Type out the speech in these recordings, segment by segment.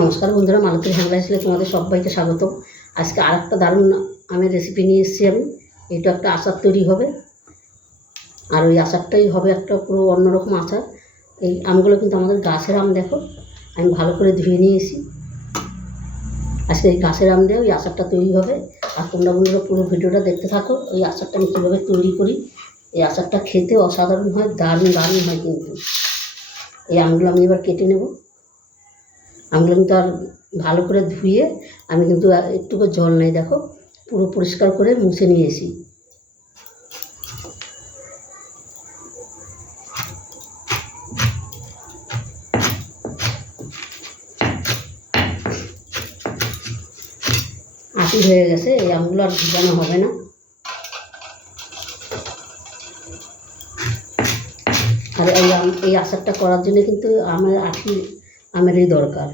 নমস্কার বন্ধুরা, মালতীর হ্যান্ডলাইসে তোমাদের সবাইকে স্বাগত। আজকে আর একটা দারুণ আমের রেসিপি নিয়ে এসেছি আমি। এটা একটা আচার তৈরি হবে, আর ওই আচারটাই হবে একটা পুরো অন্যরকম আচার। এই আমগুলো কিন্তু আমাদের গাছের আম, দেখো আমি ভালো করে ধুয়ে নিয়েছি। আজকে এই গাছের আম দিয়ে ওই আচারটা তৈরি হবে। আর তোমরা বন্ধুরা পুরো ভিডিওটা দেখতে থাকো, ওই আচারটা আমি কীভাবে তৈরি করি। এই আচারটা খেতে অসাধারণ হয়, দারুণ দারুণ হয় কিন্তু। এই আমগুলো আমি এবার কেটে নেব। আমগুলো কিন্তু আর ভালো করে ধুয়ে আমি কিন্তু একটুকু জল নেই, দেখো পুরো পরিষ্কার করে মুছে নিয়েছি। আটি হয়ে গেছে, এই আমগুলো আর ভিজানো হবে না। আর এই আচারটা করার জন্য কিন্তু আমার আমেরই দরকার।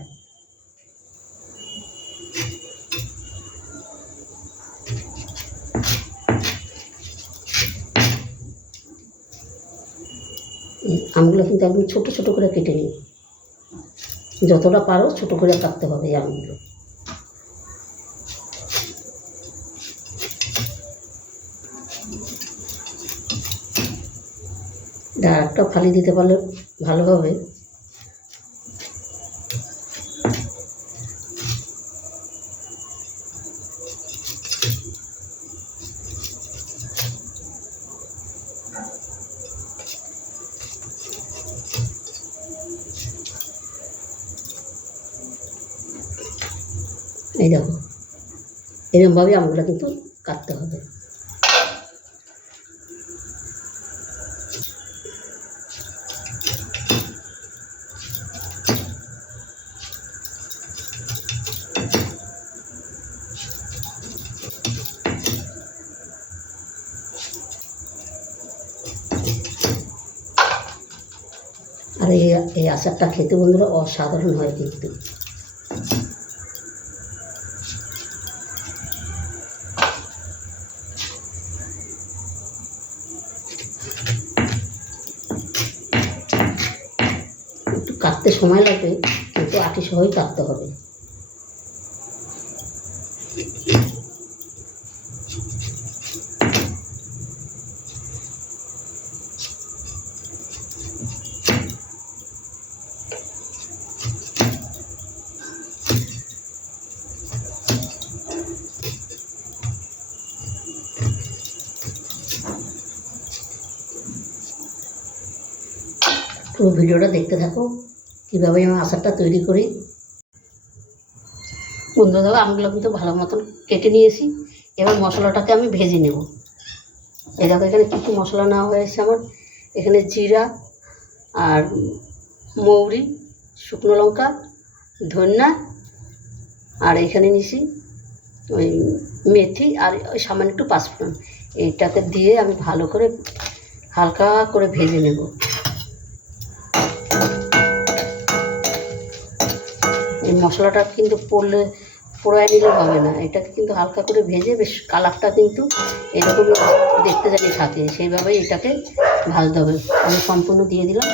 আমগুলো কিন্তু একদম ছোট ছোট করে কেটে নিই, যতটা পারো ছোট করে কাটতে হবে এই আমগুলো। আর একটা ফালি দিতে পারলে ভালো হবে। এই দেখো এরকমভাবে আমগুলো কিন্তু কাটতে হবে। আর এই আচারটা খেতে বন্ধুরা অসাধারণ হয় কিন্তু। একটু কাটতে সময় লাগবে, কিন্তু আটি সহই কাটতে হবে। পুরো ভিডিওটা দেখতে থাকো কীভাবে আমি আচারটা তৈরি করি। বন্ধুরা দেখো আমগুলো কিন্তু ভালো মতন কেটে নিয়েছি। এবার মশলাটাকে আমি ভেজে নেব। এই দেখো এখানে কী কী মশলা নেওয়া হয়েছে আমার। এখানে জিরা আর মৌরি, শুকনো লঙ্কা, ধনিয়া, আর এখানে নিয়েছি ওই মেথি, আর ওই সামান্য একটু পাঁচফোড়ন। এইটাকে দিয়ে আমি ভালো করে হালকা করে ভেজে নেব। এই মশলাটা কিন্তু পোড়ায় নিলে হবে না, এটাকে কিন্তু হালকা করে ভেজে বেশ কালারটা কিন্তু এরকম দেখতে জানি থাকে, সেইভাবেই এটাকে ভাজতে হবে। আমি সম্পূর্ণ দিয়ে দিলাম।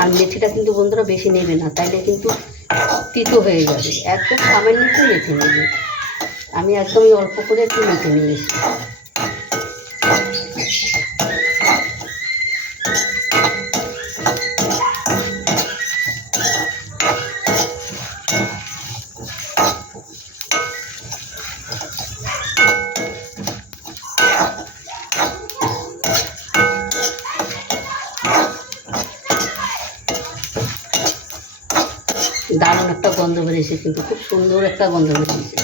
আর মেথিটা কিন্তু বন্ধুরা বেশি নেবে না, তাইলে কিন্তু তিতো হয়ে যাবে। একদম সামান্য একটু মেথি নেবে। আমি একদমই অল্প করে একটু মেথি নিয়েছি। দারুণ একটা গন্ধ বেরিয়েছে, কিন্তু খুব সুন্দর একটা গন্ধ বেরিয়েছে।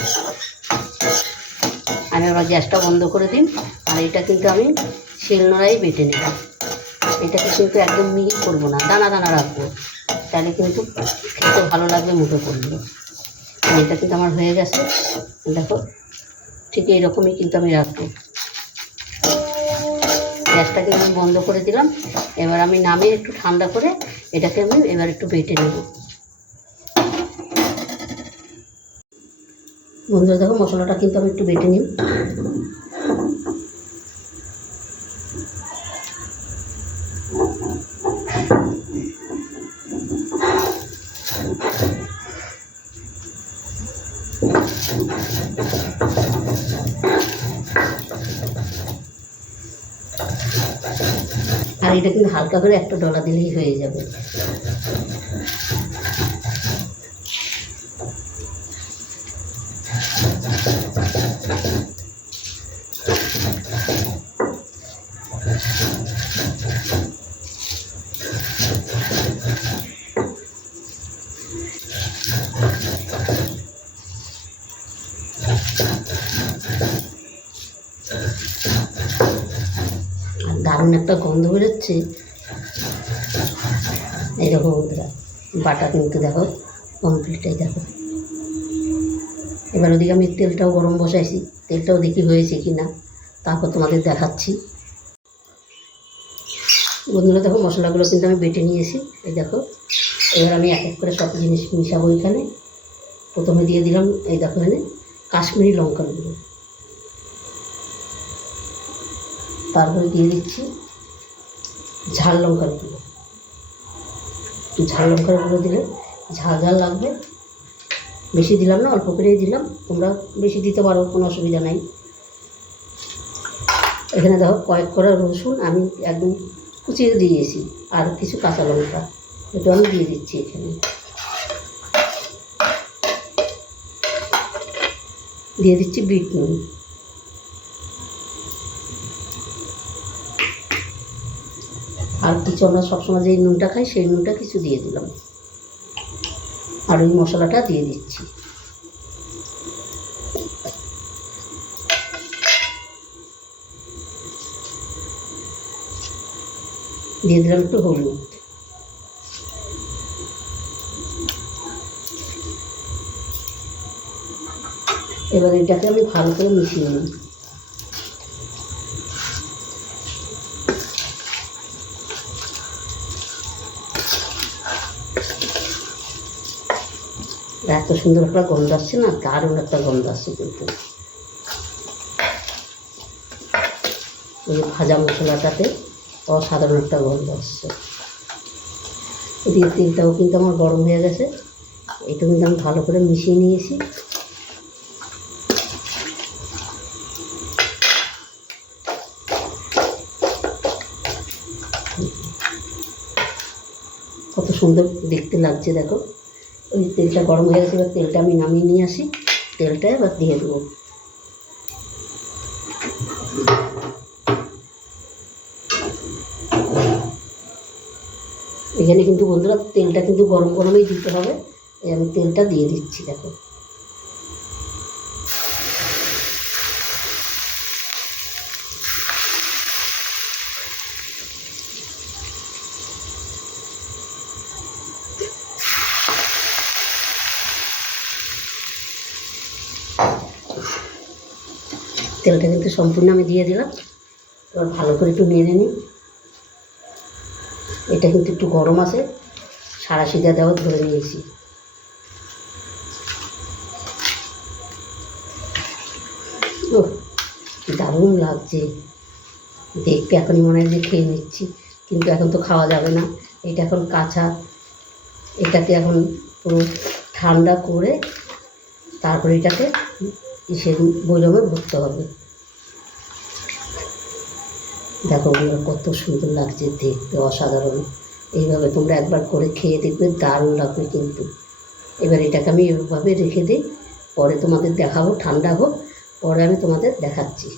আমি আবার গ্যাসটা বন্ধ করে দিই। আর এটা কিন্তু আমি শিলনোড়ায় বেটে নেব। এটাকে কিন্তু একদম মিহি করবো না, দানা দানা রাখবো, তাহলে কিন্তু খেতে ভালো লাগবে মুখে করলে। এটা কিন্তু আমার হয়ে গেছে, দেখো ঠিক এইরকমই কিন্তু আমি রাখবো। গ্যাসটা কিন্তু আমি বন্ধ করে দিলাম। এবার আমি নামিয়ে একটু ঠান্ডা করে এটাকে আমি এবার একটু বেটে নেব। বন্ধুরা দেখো মশলাটা কিন্তু আমি একটু বেটে নিই। আর এটা কিন্তু হালকা করে একটা ডলা দিলেই হয়ে যাবে। দারুণ একটা গন্ধ বেরোচ্ছে। এই দেখো বন্ধুরা, বাটা কিন্তু দেখো কমপ্লিট। এই দেখো, এবার ওদিকে আমি তেলটাও গরম বসাইছি, তেলটাও দেখি হয়েছে কি না, তারপর তোমাদের দেখাচ্ছি। বন্ধুরা দেখো, মশলাগুলো কিন্তু আমি বেটে নিয়েছি। এই দেখো, এবার আমি এক এক করে সব জিনিস মিশাবো। এখানে প্রথমে দিয়ে দিলাম, এই দেখো এখানে কাশ্মীরি লঙ্কার গুঁড়ো, তারপরে দিয়ে দিচ্ছি ঝাল লঙ্কার গুঁড়ো। ঝাল লঙ্কার গুঁড়ো দিলে ঝাল ঝাল লাগবে, বেশি দিলাম না, অল্প করেই দিলাম। তোমরা বেশি দিতে পারো, কোনো অসুবিধা নাই। এখানে দেখো কয়েক করা রসুন আমি একদম কুচিয়ে দিয়েছি, আর কিছু কাঁচা লঙ্কা এটা আমি দিয়ে দিচ্ছি এখানে। দিয়ে দিচ্ছি বিট নুন, আর কিছু আমরা সবসময় যেই নুনটা খাই সেই নুনটা কিছু দিয়ে দিলাম, আর ওই মশলাটা দিয়ে দিচ্ছি। দিয়ে দিলাম একটু হলুদ। এবার এটাকে আমি ভালো করে মিশিয়ে নিই। এত সুন্দর একটা গন্ধ আসছে না, দারুণ একটা গন্ধ আসছে কিন্তু। ওই ভাজা মশলাটাতে অসাধারণ একটা গন্ধ আসছে। এদিকে তেলটাও কিন্তু আমার গরম হয়ে গেছে, এটা কিন্তু আমি ভালো করে মিশিয়ে নিয়েছি। কত সুন্দর দেখতে লাগছে দেখো। ওই তেলটা গরম হয়ে গেছে, এবার তেলটা আমি নামিয়ে নিয়ে আসি। তেলটা এবার দিয়ে দেবো। এখানে কিন্তু বন্ধুরা তেলটা কিন্তু গরম গরমেই দিতে হবে। আমি তেলটা দিয়ে দিচ্ছি দেখো। তেলটা কিন্তু সম্পূর্ণ আমি দিয়ে দিলাম। এবার ভালো করে একটু নেড়ে নিই। এটা কিন্তু একটু গরম আছে, সারা সিধা দেওয়া ধরে নিয়েছি। ও দারুণ লাগছে দেখতে, এখনই মনে হয় যে খেয়ে নিচ্ছি, কিন্তু এখন তো খাওয়া যাবে না, এটা এখন কাঁচা। এটাকে এখন পুরো ঠান্ডা করে তারপরে এটাকে ইসের বৈরমে ভরতে হবে। দেখো কত সুন্দর লাগছে দেখতে, অসাধারণ। এইভাবে তোমরা একবার করে খেয়ে দেখবে, দারুণ লাগবে কিন্তু। এবার এটাকে আমি এইভাবে রেখে দিই, পরে তোমাদের দেখাবো, ঠান্ডা হোক পরে আমি তোমাদের দেখাচ্ছি।